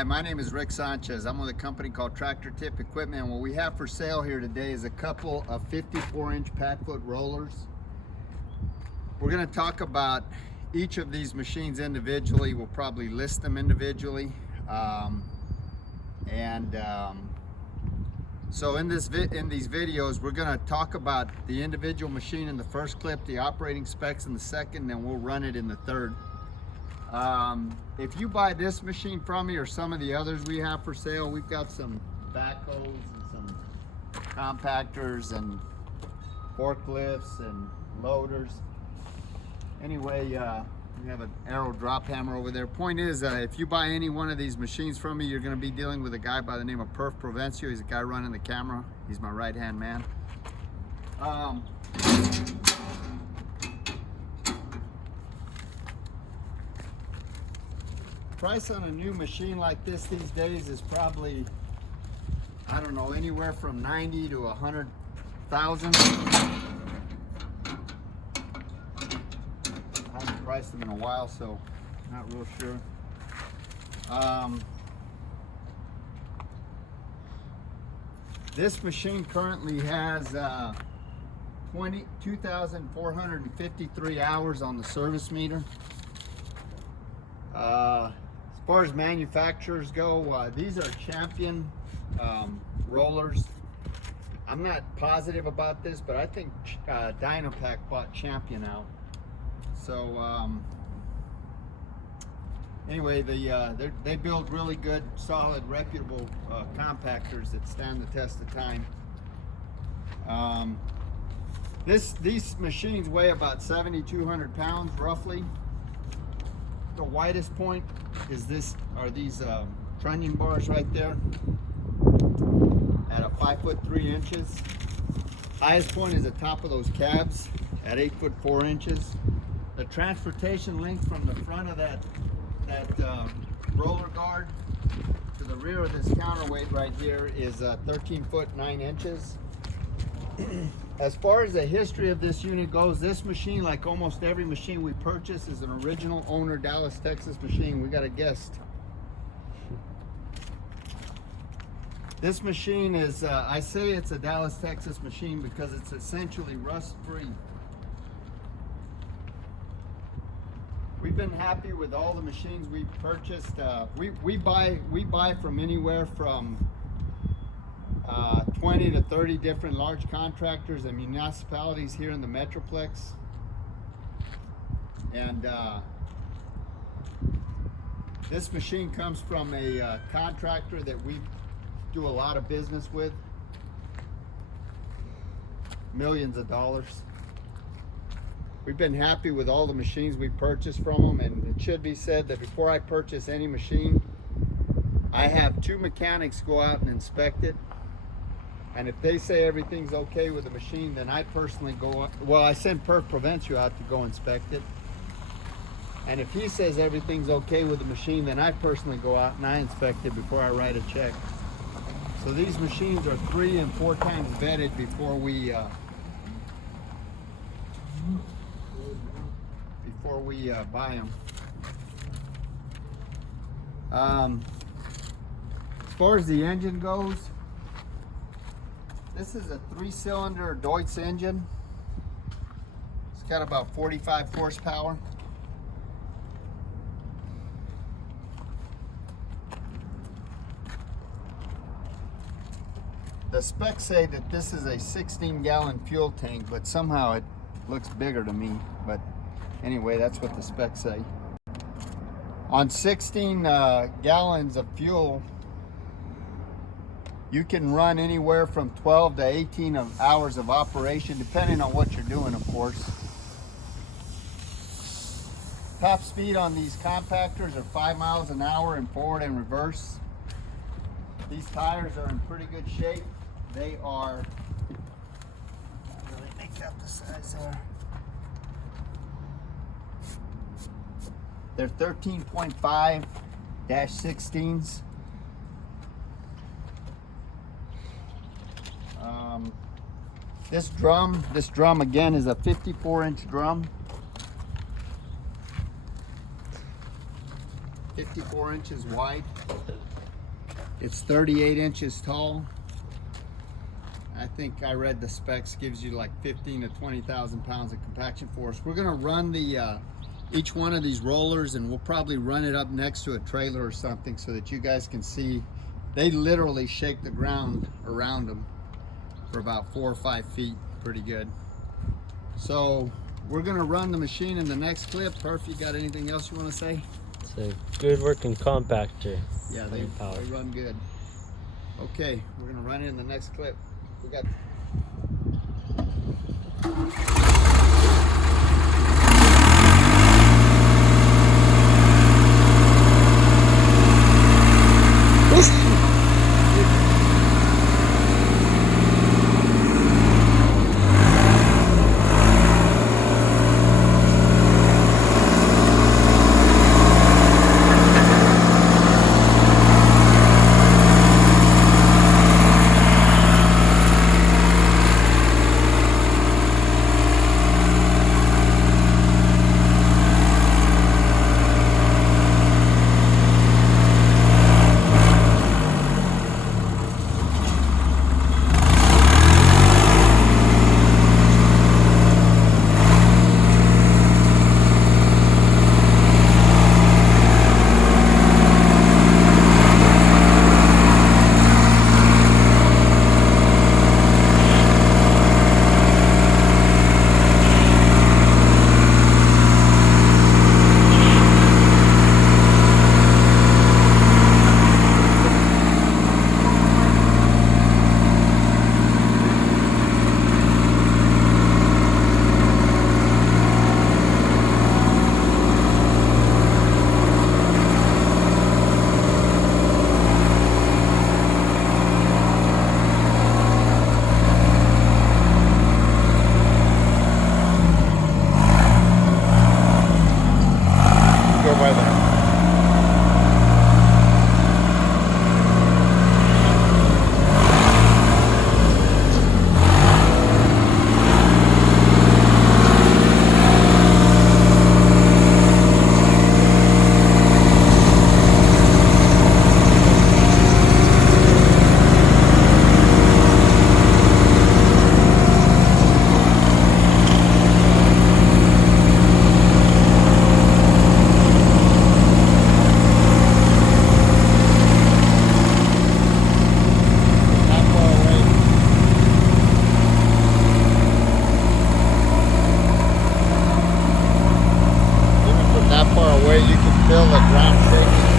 Hi, my name is Rick Sanchez. I'm with a company called Tractor Tip Equipment. And what we have for sale here today is a couple of 54-inch padfoot rollers. We're going to talk about each of these machines individually. We'll probably list them individually. So in these videos, we're going to talk about the individual machine in the first clip, the operating specs in the second, and we'll run it in the third. If you buy this machine from me or some of the others we have for sale, we've got some backhoes and some compactors and forklifts and loaders. Anyway, we have an arrow drop hammer over there. Point is, if you buy any one of these machines from me, you're going to be dealing with a guy by the name of Perf Provencio. He's a guy running the camera. He's my right-hand man. Price on a new machine like this these days is probably, I don't know, anywhere from 90 to 100,000. I haven't priced them in a while, so not real sure. This machine currently has 2,453 hours on the service meter. As far as manufacturers go, these are Champion rollers. I'm not positive about this, but I think Dynapack bought Champion out. So anyway, they build really good, solid, reputable compactors that stand the test of time. These machines weigh about 7,200 pounds roughly. The widest point is these trunnion bars right there at a 5'3". Highest point is the top of those cabs at 8'4". The transportation length from the front of that roller guard to the rear of this counterweight right here is 13'9". As far as the history of this unit goes, this machine, like almost every machine we purchase, is an original owner Dallas, Texas machine. We got a guest. This machine is, I say it's a Dallas, Texas machine because it's essentially rust-free. We've been happy with all the machines we've purchased. We buy from anywhere from 20 to 30 different large contractors and municipalities here in the Metroplex. And this machine comes from a contractor that we do a lot of business with. Millions of dollars. We've been happy with all the machines we purchased from them, and it should be said that before I purchase any machine, I have 2 mechanics go out and inspect it. And if they say everything's okay with the machine, then I personally I send Perf Provencio out to go inspect it. And if he says everything's okay with the machine, then I personally go out and I inspect it before I write a check. So these machines are 3 and 4 times vetted before we buy them. As far as the engine goes, this is a 3-cylinder Deutz engine. It's got about 45 horsepower. The specs say that this is a 16-gallon fuel tank, but somehow it looks bigger to me. But anyway, that's what the specs say. On 16 gallons of fuel, you can run anywhere from 12 to 18 hours of operation, depending on what you're doing, of course. Top speed on these compactors are 5 miles an hour in forward and reverse. These tires are in pretty good shape. They are, can't really make out the size there. They're 13.5-16s. This drum again is a 54-inch drum. 54 inches wide. It's 38 inches tall. I think I read the specs gives you like 15 to 20,000 pounds of compaction force. We're gonna run the each one of these rollers, and we'll probably run it up next to a trailer or something so that you guys can see. They literally shake the ground around them for about 4 or 5 feet, pretty good. So we're gonna run the machine in the next clip. Perf, you got anything else you wanna say? It's a good working compactor. Yeah, they run good. Okay, we're gonna run it in the next clip. We got far away, you can feel the ground shaking.